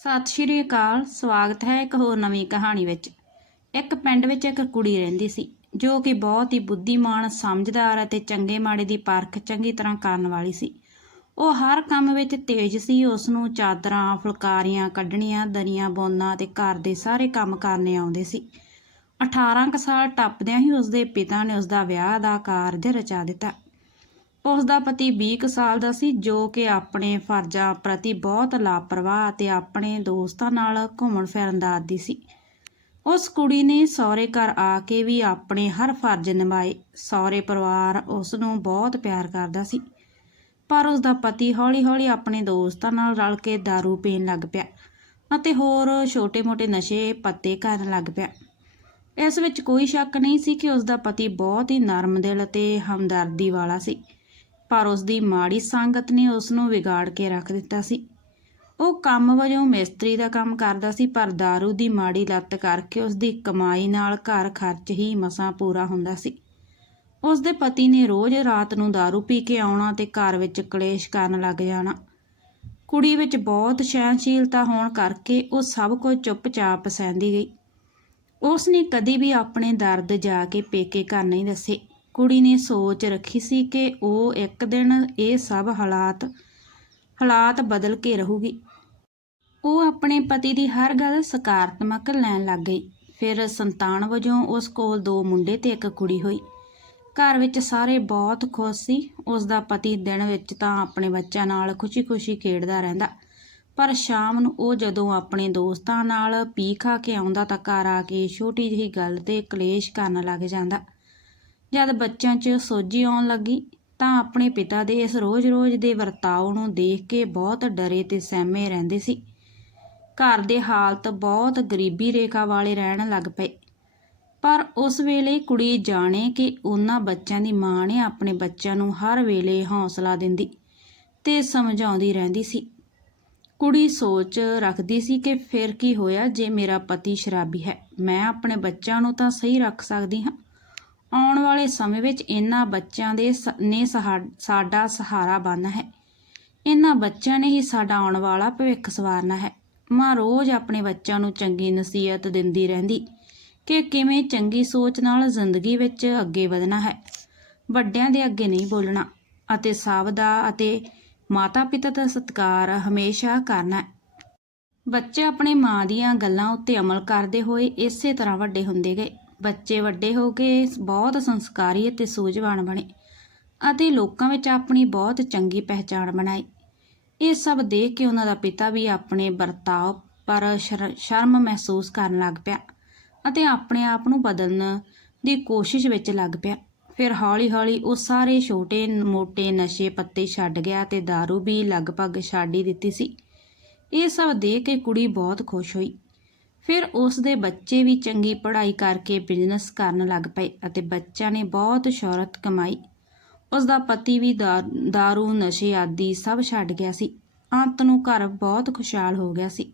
ਸਤਿ ਸ਼੍ਰੀ ਅਕਾਲ, ਸਵਾਗਤ ਹੈ ਇੱਕ ਹੋਰ ਨਵੀਂ ਕਹਾਣੀ ਵਿੱਚ। ਇੱਕ ਪਿੰਡ ਵਿੱਚ ਇੱਕ ਕੁੜੀ ਰਹਿੰਦੀ ਸੀ, ਜੋ ਕਿ ਬਹੁਤ ਹੀ ਬੁੱਧੀਮਾਨ, ਸਮਝਦਾਰ ਅਤੇ ਚੰਗੇ ਮਾੜੇ ਦੀ ਪਰਖ ਚੰਗੀ ਤਰ੍ਹਾਂ ਕਰਨ ਵਾਲੀ ਸੀ। ਉਹ ਹਰ ਕੰਮ ਵਿੱਚ ਤੇਜ਼ ਸੀ, ਉਸ ਨੂੰ ਚਾਦਰਾਂ, ਫੁਲਕਾਰੀਆਂ, ਕੱਢਣੀਆਂ, ਦਰੀਆਂ ਬੁਣਨਾ ਤੇ ਘਰ ਦੇ ਸਾਰੇ ਕੰਮ ਕਰਨੇ ਆਉਂਦੇ ਸੀ। 18 ਕੁ ਸਾਲ ਟੱਪਦਿਆਂ ਹੀ ਉਸਦੇ ਪਿਤਾ ਨੇ ਉਸਦਾ ਵਿਆਹ ਦਾ ਕਾਰਜ ਰਚਾ ਦਿੱਤਾ। ਉਸ ਦਾ ਪਤੀ 20 ਕੁ ਸਾਲ ਦਾ ਸੀ, ਜੋ ਕਿ ਆਪਣੇ ਫਰਜ਼ਾਂ ਪ੍ਰਤੀ ਬਹੁਤ ਲਾਪਰਵਾਹ ਅਤੇ ਆਪਣੇ ਦੋਸਤਾਂ ਨਾਲ ਘੁੰਮਣ ਫਿਰਨ ਦਾ ਆਦੀ ਸੀ। ਉਸ ਕੁੜੀ ਨੇ ਸਹੁਰੇ ਘਰ ਆ ਕੇ ਵੀ ਆਪਣੇ ਹਰ ਫਰਜ਼ ਨਿਭਾਏ। ਸਹੁਰੇ ਪਰਿਵਾਰ ਉਸ ਨੂੰ ਬਹੁਤ ਪਿਆਰ ਕਰਦਾ ਸੀ, ਪਰ ਉਸ ਦਾ ਪਤੀ ਹੌਲੀ-ਹੌਲੀ ਆਪਣੇ ਦੋਸਤਾਂ ਨਾਲ ਰਲ ਕੇ दारू ਪੀਣ ਲੱਗ ਪਿਆ ਅਤੇ ਹੋਰ ਛੋਟੇ-ਮੋਟੇ ਨਸ਼ੇ ਪੱਤੇ ਕਰਨ ਲੱਗ ਪਿਆ। ਇਸ ਵਿੱਚ ਕੋਈ ਸ਼ੱਕ ਨਹੀਂ ਸੀ ਕਿ ਉਸ ਦਾ ਪਤੀ ਬਹੁਤ ਹੀ ਨਰਮ ਦਿਲ ਅਤੇ ਹਮਦਰਦੀ ਵਾਲਾ ਸੀ। ਪਰ ਉਸ ਦੀ ਮਾੜੀ ਸੰਗਤ ਨੇ ਉਸ ਨੂੰ ਵਿਗਾੜ ਕੇ ਰੱਖ ਦਿੱਤਾ ਸੀ ਉਹ ਕੰਮ ਵਜੋਂ ਮਿਸਤਰੀ ਦਾ ਕੰਮ ਕਰਦਾ ਸੀ ਪਰ दारू ਦੀ ਮਾੜੀ ਲੱਤ ਕਰਕੇ ਉਸ ਦੀ ਕਮਾਈ ਨਾਲ ਘਰ ਖਰਚ ਹੀ ਮਸਾਂ ਪੂਰਾ ਹੁੰਦਾ ਸੀ ਉਸ ਦੇ ਪਤੀ ਨੇ ਰੋਜ਼ ਰਾਤ ਨੂੰ दारू ਪੀ ਕੇ ਆਉਣਾ ਤੇ ਘਰ ਵਿੱਚ ਕਲੇਸ਼ ਕਰਨ ਲੱਗ ਜਾਣਾ ਕੁੜੀ ਵਿੱਚ ਬਹੁਤ ਸਹਿਣਸ਼ੀਲਤਾ ਹੋਣ ਕਰਕੇ ਉਹ ਸਭ ਕੁਝ ਚੁੱਪਚਾਪ ਸਹਿੰਦੀ ਗਈ ਉਸ ਨੇ ਕਦੀ ਵੀ ਆਪਣੇ ਦਰਦ ਜਾ ਕੇ ਪੇਕੇ ਘਰ ਨਹੀਂ ਦੱਸੇ ਕੁੜੀ ਨੇ ਸੋਚ ਰੱਖੀ ਸੀ ਕਿ ਉਹ ਇੱਕ ਦਿਨ ਇਹ ਸਭ ਹਾਲਾਤ ਹਾਲਾਤ ਬਦਲ ਕੇ ਰਹੂਗੀ। ਉਹ ਆਪਣੇ ਪਤੀ ਦੀ ਹਰ ਗੱਲ ਸਕਾਰਾਤਮਕ ਲੈਣ ਲੱਗ ਗਈ। ਫਿਰ ਸੰਤਾਨ ਵਜੋਂ ਉਸ ਕੋਲ ਦੋ ਮੁੰਡੇ ਤੇ ਇੱਕ ਕੁੜੀ ਹੋਈ। ਘਰ ਵਿੱਚ ਸਾਰੇ ਬਹੁਤ ਖੁਸ਼ ਸੀ। ਉਸ ਦਾ ਪਤੀ ਦਿਨ ਵਿੱਚ ਤਾਂ ਆਪਣੇ ਬੱਚਿਆਂ ਨਾਲ ਖੁਸ਼ੀ-ਖੁਸ਼ੀ ਖੇਡਦਾ ਰਹਿੰਦਾ। ਪਰ ਸ਼ਾਮ ਨੂੰ ਉਹ ਜਦੋਂ ਆਪਣੇ ਦੋਸਤਾਂ ਨਾਲ ਪੀ ਖਾ ਕੇ ਆਉਂਦਾ ਤਾਂ ਘਰ ਆ ਕੇ ਛੋਟੀ ਜਿਹੀ ਗੱਲ ਤੇ ਕਲੇਸ਼ ਕਰਨ ਲੱਗ ਜਾਂਦਾ। ਜਦ ਬੱਚਿਆਂ 'ਚ ਸੋਝੀ ਆਉਣ ਲੱਗੀ ਤਾਂ ਆਪਣੇ ਪਿਤਾ ਦੇ ਇਸ ਰੋਜ਼-ਰੋਜ਼ ਦੇ ਵਰਤਾਓ ਨੂੰ ਦੇਖ ਕੇ ਬਹੁਤ ਡਰੇ ਤੇ ਸਹਿਮੇ ਰਹਿੰਦੇ ਸੀ। ਘਰ ਦੇ ਹਾਲਤ ਬਹੁਤ ਗਰੀਬੀ ਰੇਖਾ ਵਾਲੇ ਰਹਿਣ ਲੱਗ ਪਏ। ਪਰ ਉਸ ਵੇਲੇ ਕੁੜੀ ਜਾਣੇ ਕਿ ਉਹਨਾਂ ਬੱਚਿਆਂ ਦੀ ਮਾਂ ਨੇ ਆਪਣੇ ਬੱਚਿਆਂ ਨੂੰ ਹਰ ਵੇਲੇ ਹੌਸਲਾ ਦਿੰਦੀ ਤੇ ਸਮਝਾਉਂਦੀ ਰਹਿੰਦੀ ਸੀ। ਕੁੜੀ ਸੋਚ ਰੱਖਦੀ ਸੀ ਕਿ ਫਿਰ ਕੀ ਹੋਇਆ ਜੇ ਮੇਰਾ ਪਤੀ ਸ਼ਰਾਬੀ ਹੈ। ਮੈਂ ਆਪਣੇ ਬੱਚਿਆਂ ਨੂੰ ਤਾਂ ਸਹੀ ਰੱਖ ਸਕਦੀ ਹਾਂ। ਵਾਲੇ ਸਮੇਂ ਵਿੱਚ ਇਹਨਾਂ ਬੱਚਿਆਂ ਦੇ ਨੇ ਸਹਾ- ਸਾਡਾ ਸਹਾਰਾ ਬਣਨਾ ਹੈ। ਇਹਨਾਂ ਬੱਚਿਆਂ ਨੇ ਹੀ ਸਾਡਾ ਆਉਣ ਵਾਲਾ ਭਵਿੱਖ ਸਵਾਰਨਾ ਹੈ। ਮਾਂ ਰੋਜ਼ ਆਪਣੇ ਬੱਚਿਆਂ ਨੂੰ ਚੰਗੀ ਨਸੀਹਤ ਦਿੰਦੀ ਰਹਿੰਦੀ ਕਿ ਕਿਵੇਂ ਚੰਗੀ ਸੋਚ ਨਾਲ ਜ਼ਿੰਦਗੀ ਵਿੱਚ ਅੱਗੇ ਵਧਣਾ ਹੈ। ਵੱਡਿਆਂ ਦੇ ਅੱਗੇ ਨਹੀਂ ਬੋਲਣਾ ਅਤੇ ਸਭ ਦਾ ਅਤੇ ਮਾਤਾ-ਪਿਤਾ ਦਾ ਸਤਿਕਾਰ ਹਮੇਸ਼ਾ ਕਰਨਾ ਹੈ। ਬੱਚੇ ਆਪਣੇ ਮਾਂ ਦੀਆਂ ਗੱਲਾਂ ਉੱਤੇ ਅਮਲ ਕਰਦੇ ਹੋਏ ਇਸੇ ਤਰ੍ਹਾਂ ਵੱਡੇ ਹੁੰਦੇ ਗਏ। ਬੱਚੇ ਵੱਡੇ ਹੋ ਕੇ ਬਹੁਤ ਸੰਸਕਾਰੀ ਅਤੇ ਸੂਝਵਾਨ ਬਣੇ ਅਤੇ ਲੋਕਾਂ ਵਿੱਚ ਆਪਣੀ ਬਹੁਤ ਚੰਗੀ ਪਹਿਚਾਣ ਬਣਾਈ। ਇਹ ਸਭ ਦੇਖ ਕੇ ਉਹਨਾਂ ਦਾ ਪਿਤਾ ਵੀ ਆਪਣੇ ਵਰਤਾਓ ਪਰ ਸ਼ਰ- ਸ਼ਰਮ ਮਹਿਸੂਸ ਕਰਨ ਲੱਗ ਪਿਆ ਅਤੇ ਆਪਣੇ ਆਪ ਨੂੰ ਬਦਲਣ ਦੀ ਕੋਸ਼ਿਸ਼ ਵਿੱਚ ਲੱਗ ਪਿਆ। ਫਿਰ ਹੌਲੀ-ਹੌਲੀ ਉਹ ਸਾਰੇ ਛੋਟੇ-ਮੋਟੇ ਨਸ਼ੇ ਪੱਤੇ ਛੱਡ ਗਿਆ ਤੇ दारू ਵੀ ਲਗਭਗ ਛੱਡ ਹੀ ਦਿੱਤੀ ਸੀ। ਇਹ ਸਭ ਦੇਖ ਕੇ ਕੁੜੀ ਬਹੁਤ ਖੁਸ਼ ਹੋਈ। ਫਿਰ ਉਸ ਦੇ ਬੱਚੇ ਵੀ ਚੰਗੀ ਪੜ੍ਹਾਈ ਕਰਕੇ ਬਿਜ਼ਨਸ ਕਰਨ ਲੱਗ ਪਏ ਅਤੇ ਬੱਚਿਆਂ ਨੇ ਬਹੁਤ ਸ਼ੌਹਰਤ ਕਮਾਈ। ਉਸ ਦਾ ਪਤੀ ਵੀ ਦਾ- दारू ਨਸ਼ੇ ਆਦਿ ਸਭ ਛੱਡ ਗਿਆ ਸੀ। ਅੰਤ ਨੂੰ ਘਰ ਬਹੁਤ ਖੁਸ਼ਹਾਲ ਹੋ ਗਿਆ ਸੀ।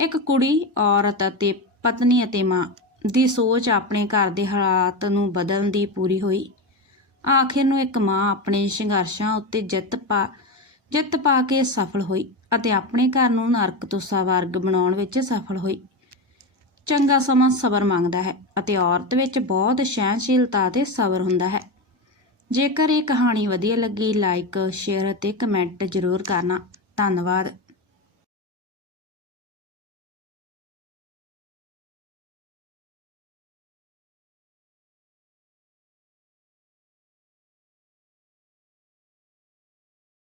ਇੱਕ ਕੁੜੀ, ਔਰਤ ਅਤੇ ਪਤਨੀ ਅਤੇ ਮਾਂ ਦੀ ਸੋਚ ਆਪਣੇ ਘਰ ਦੇ ਹਾਲਾਤ ਨੂੰ ਬਦਲਣ ਦੀ ਪੂਰੀ ਹੋਈ। ਆਖਿਰ ਨੂੰ ਇੱਕ ਮਾਂ ਆਪਣੇ ਸੰਘਰਸ਼ਾਂ ਉੱਤੇ ਜਿੱਤ ਪਾ ਜਿੱਤ ਪਾ ਕੇ ਸਫਲ ਹੋਈ ਅਤੇ ਆਪਣੇ ਘਰ ਨੂੰ ਨਰਕ ਤੋਂ ਸਵਰਗ ਬਣਾਉਣ ਵਿੱਚ ਸਫਲ ਹੋਈ। ਚੰਗਾ ਸਮਾਂ ਸਬਰ ਮੰਗਦਾ ਹੈ ਅਤੇ ਔਰਤ ਵਿੱਚ ਬਹੁਤ ਸਹਿਣਸ਼ੀਲਤਾ ਅਤੇ ਸਬਰ ਹੁੰਦਾ ਹੈ। ਜੇਕਰ ਇਹ ਕਹਾਣੀ ਵਧੀਆ ਲੱਗੀ ਲਾਈਕ ਸ਼ੇਅਰ ਅਤੇ ਕਮੈਂਟ ਜ਼ਰੂਰ ਕਰਨਾ। ਧੰਨਵਾਦ।